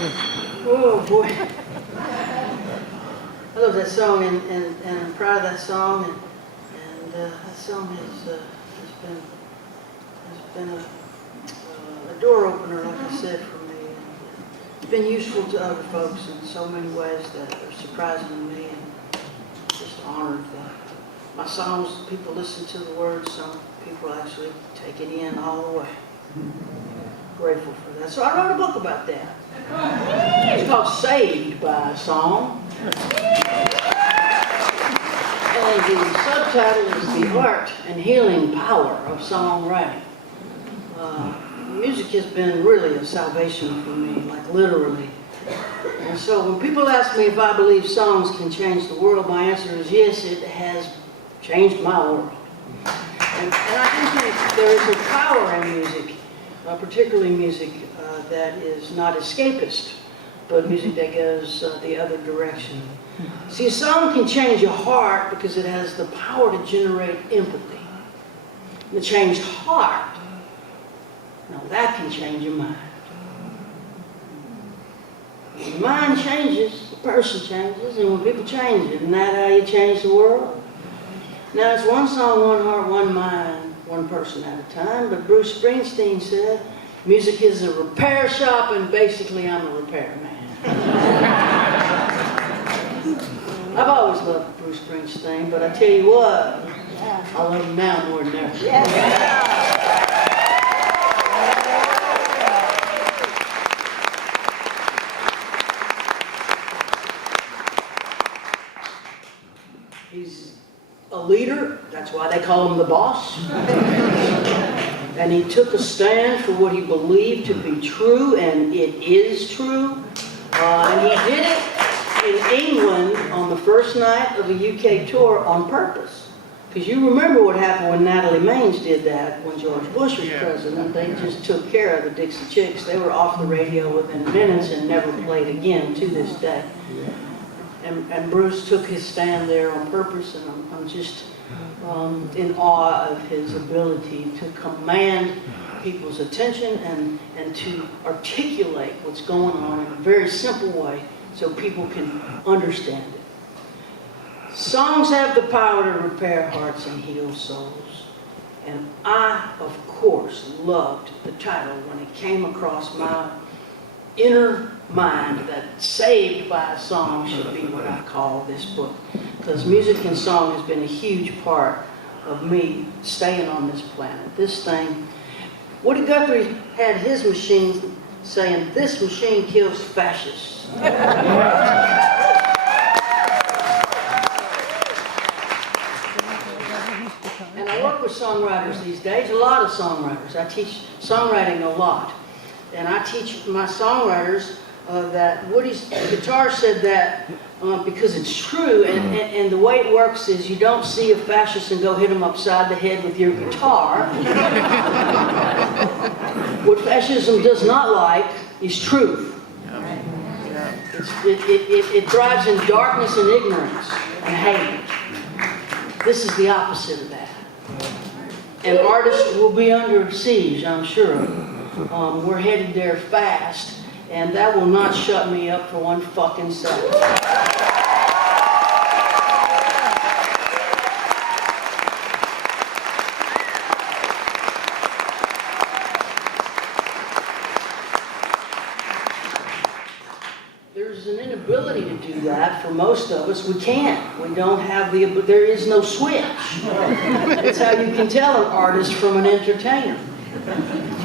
Oh boy. I love that song, and I'm proud of that song, and that song has been a door opener, like I said, for me. And it's been useful to other folks in so many ways that are surprising to me, and just honored that my songs, people listen to the words, some people actually take it in all the way. Grateful for that. So I wrote a book about that. It's called Saved by a Song. And the subtitle is The Art and Healing Power of Songwriting. Music has been really a salvation for me, like literally. And so when people ask me if I believe songs can change the world, my answer is yes, it has changed my world. And I do think there is a power in music, particularly music that is not escapist, but music that goes the other direction. See, a song can change your heart because it has the power to generate empathy. The changed heart, now that can change your mind. When the mind changes, the person changes, and when people change, isn't that how you change the world? Now it's one song, one heart, one mind, one person at a time, but Bruce Springsteen said, music is a repair shop, and basically I'm a repairman. I've always loved Bruce Springsteen, but I tell you what, I love him now more than ever. He's a leader, that's why they call him the boss. And he took a stand for what he believed to be true, and it is true. And he did it in England on the first night of a UK tour on purpose. Because you remember what happened when Natalie Maines did that when George Bush was president. They just took care of the Dixie Chicks. They were off the radio within minutes and never played again to this day. And Bruce took his stand there on purpose, and I'm just in awe of his ability to command people's attention and to articulate what's going on in a very simple way so people can understand it. Songs have the power to repair hearts and heal souls. And I, of course, loved the title when it came across my inner mind that Saved by a Song should be what I call this book. Because music and song has been a huge part of me staying on this planet. This thing, Woody Guthrie had his machine saying, "This machine kills fascists." And I work with songwriters these days, a lot of songwriters. I teach songwriting a lot. And I teach my songwriters that Woody's guitar said that because it's true, and the way it works is you don't see a fascist and go hit him upside the head with your guitar. What fascism does not like is truth. It thrives in darkness and ignorance and hate. This is the opposite of that. And artists will be under siege, I'm sure. We're headed there fast, and that will not shut me up for one fucking second. There's an inability to do that for most of us. We can't. We don't have the, there is no switch. That's how you can tell an artist from an entertainer.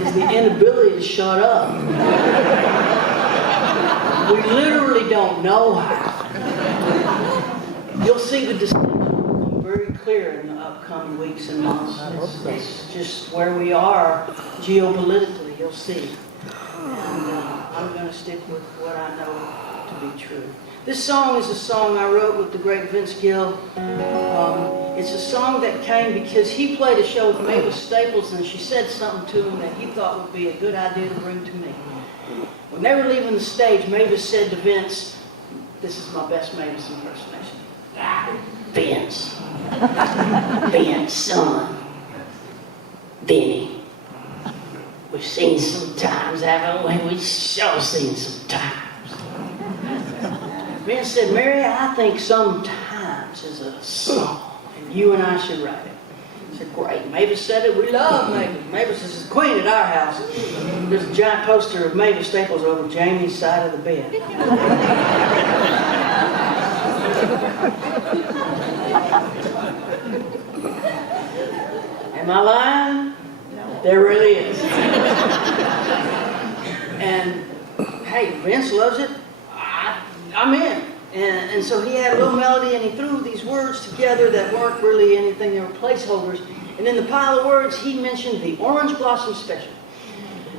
Is the inability to shut up. We literally don't know how. You'll see the distinction become very clear in the upcoming weeks and months. It's just where we are geopolitically, you'll see. And I'm going to stick with what I know to be true. This song is a song I wrote with the great Vince Gill. It's a song that came because he played a show with Mavis Staples, and she said something to him that he thought would be a good idea to bring to me. When they were leaving the stage, Mavis said to Vince, this is my best Mavis impersonation, Vince, Vince, son, Vinny, We've seen some times, haven't we? We've sure seen some times. Vince said, Mary, I think sometimes is a song, and you and I should write it. I said, great. Mavis said it. We love Mavis. Mavis is the queen at our house. There's a giant poster of Mavis Staples over Jamie's side of the bed. Am I lying? No. There really is. And hey, Vince loves it. I'm in. And so he had a little melody and he threw these words together that weren't really anything, they were placeholders. And in the pile of words, he mentioned the Orange Blossom Special.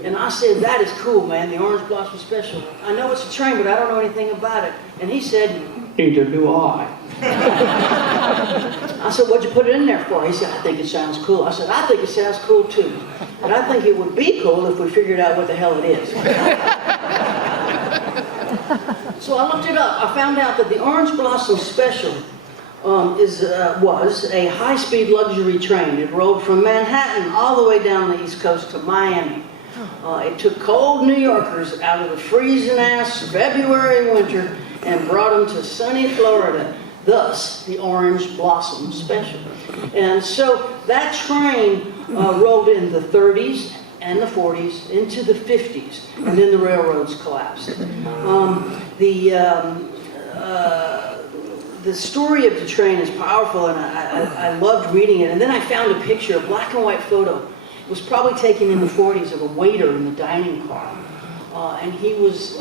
And I said, that is cool, man, the Orange Blossom Special. I know it's a train, but I don't know anything about it. And he said, neither do I. I said, what'd you put it in there for? He said, I think it sounds cool. I said, I think it sounds cool too. But I think it would be cool if we figured out what the hell it is. So I looked it up. I found out that the Orange Blossom Special was a high-speed luxury train. It rolled from Manhattan all the way down the East Coast to Miami. It took cold New Yorkers out of the freezing-ass February winter and brought them to sunny Florida. Thus, the Orange Blossom Special. And so that train rolled in the 30s and the 40s into the 50s, and then the railroads collapsed. The story of the train is powerful, and I loved reading it. And then I found a picture, a black and white photo. It was probably taken in the 40s of a waiter in the dining car. And he was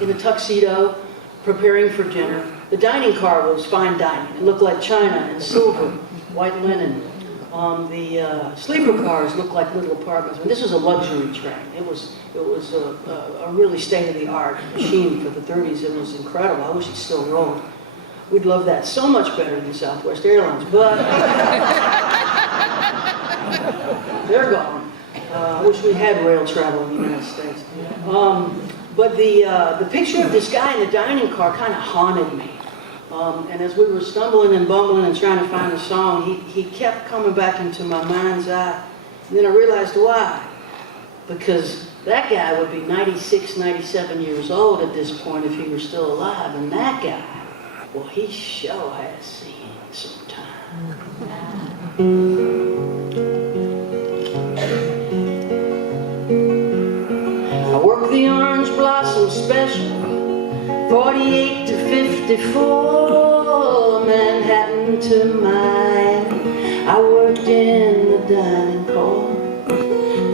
in a tuxedo, preparing for dinner. The dining car was fine dining. It looked like china and silver, white linen. The sleeper cars looked like little apartments. And this was a luxury train. It was a really state-of-the-art machine for the 30s. It was incredible. I wish it still rolled. We'd love that so much better than Southwest Airlines, but they're gone. I wish we had rail travel in the United States. But the picture of this guy in the dining car kind of haunted me. And as we were stumbling and bumbling and trying to find a song, he kept coming back into my mind's eye. And then I realized why. Because that guy would be 96, 97 years old at this point if he were still alive. And that guy, well, he sure has seen some time. I worked the Orange Blossom Special, 48 to 54, Manhattan to Miami. I worked in the dining car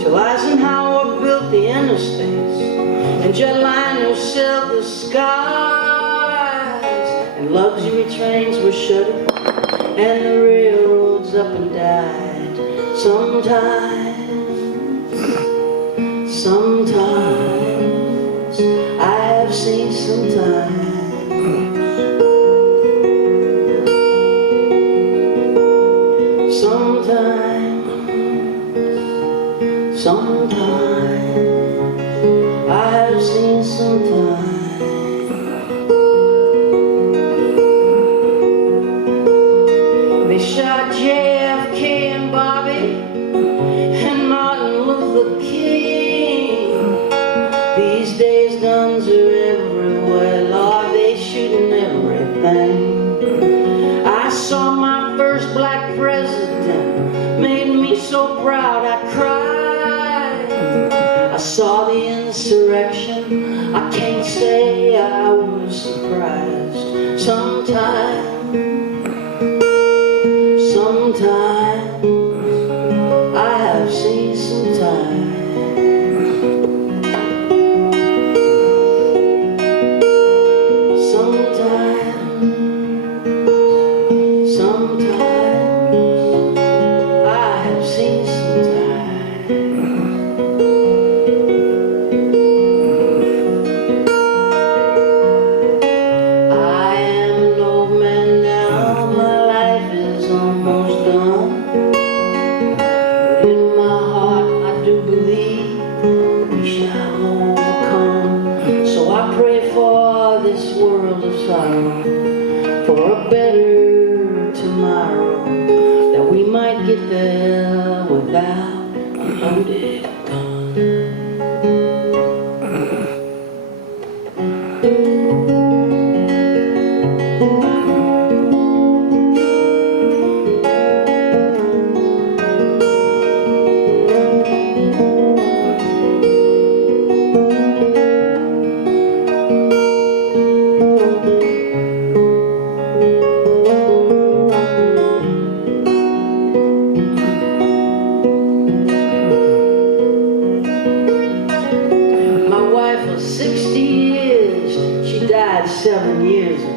till Eisenhower built the interstates and jetliners sailed the skies, and luxury trains were shuttered and the railroads up and died. Sometimes I have seen sometimes. Sometimes I have seen sometimes. They shot JFK and Bobby and Martin Luther King. These days guns are everywhere, Lord, they shooting everything. I saw my first black president, made me so proud I cried. I saw the insurrection, I can't say I was surprised. Sometimes I have seen some time. Sometimes I have seen some time. I am an old man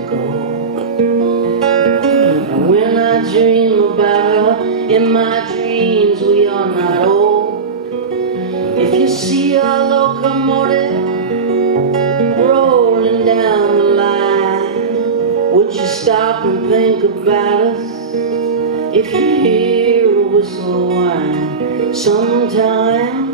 ago. And when I dream about her, in my dreams we are not old. If you see a locomotive rolling down the line, would you stop and think about us? If you hear a whistle whine sometime